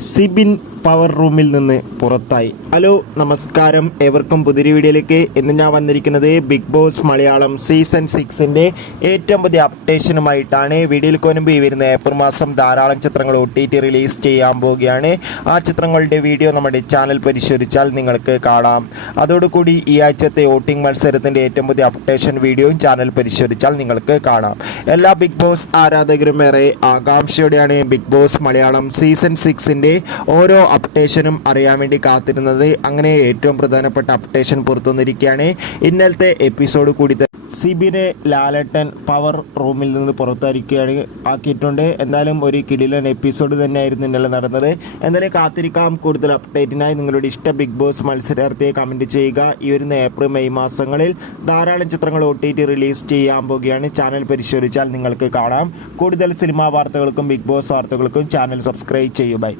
Sibin power റൂമിൽ നിന്ന് പുറത്തായി. ഹലോ നമസ്കാരം. ഏവർക്കും പുതിയൊരു വീഡിയോയിലേക്ക് ഇന്ന് ഞാൻ വന്നിരിക്കുന്നത് ബിഗ് ബോസ് മലയാളം സീസൺ സിക്സിന്റെ ഏറ്റവും പുതിയ അപ്ഡേഷനുമായിട്ടാണ് വീഡിയോയിൽ കൊനുമ്പ് ഈ വരുന്ന ഏപ്രിൽ മാസം ധാരാളം ചിത്രങ്ങൾ ഒ ടി ടി റിലീസ് ചെയ്യാൻ പോവുകയാണ്. ആ ചിത്രങ്ങളുടെ വീഡിയോ നമ്മുടെ ചാനൽ പരിശോധിച്ചാൽ നിങ്ങൾക്ക് കാണാം. അതോടുകൂടി ഈ ആഴ്ചത്തെ വോട്ടിംഗ് മത്സരത്തിന്റെ ഏറ്റവും പുതിയ അപ്ഡേഷൻ വീഡിയോയും ചാനൽ പരിശോധിച്ചാൽ നിങ്ങൾക്ക് കാണാം. എല്ലാ ബിഗ് ബോസ് ആരാധകരും ഏറെ ആകാംക്ഷയോടെയാണ് ബിഗ് ബോസ് മലയാളം സീസൺ സിക്സിന്റെ ഓരോ അപ്ഡേഷനും അറിയാൻ വേണ്ടി കാത്തിരുന്നത്. അങ്ങനെ ഏറ്റവും പ്രധാനപ്പെട്ട അപ്ഡേഷൻ പുറത്തുവന്നിരിക്കുകയാണ്. ഇന്നലത്തെ എപ്പിസോഡ് കൂടി സിബിനെ ലാലട്ടൻ പവർ റൂമിൽ നിന്ന് പുറത്തായിരിക്കുകയാണ് ആക്കിയിട്ടുണ്ട്. എന്തായാലും ഒരു കിടിലൻ എപ്പിസോഡ് തന്നെയായിരുന്നു ഇന്നലെ നടന്നത്. എന്തായാലും കാത്തിരിക്കാം. കൂടുതൽ അപ്ഡേറ്റിനായി നിങ്ങളുടെ ഇഷ്ട ബിഗ് ബോസ് മത്സരാർത്ഥിയെ കമന്റ് ചെയ്യുക. ഈ വരുന്ന ഏപ്രിൽ മെയ് മാസങ്ങളിൽ ധാരാളം ചിത്രങ്ങൾ ഒ ടി ടി റിലീസ് ചെയ്യാൻ പോവുകയാണ്. ചാനൽ പരിശോധിച്ചാൽ നിങ്ങൾക്ക് കാണാം. കൂടുതൽ സിനിമാ വാർത്തകൾക്കും ബിഗ് ബോസ് വാർത്തകൾക്കും ചാനൽ സബ്സ്ക്രൈബ് ചെയ്യൂ. ബൈ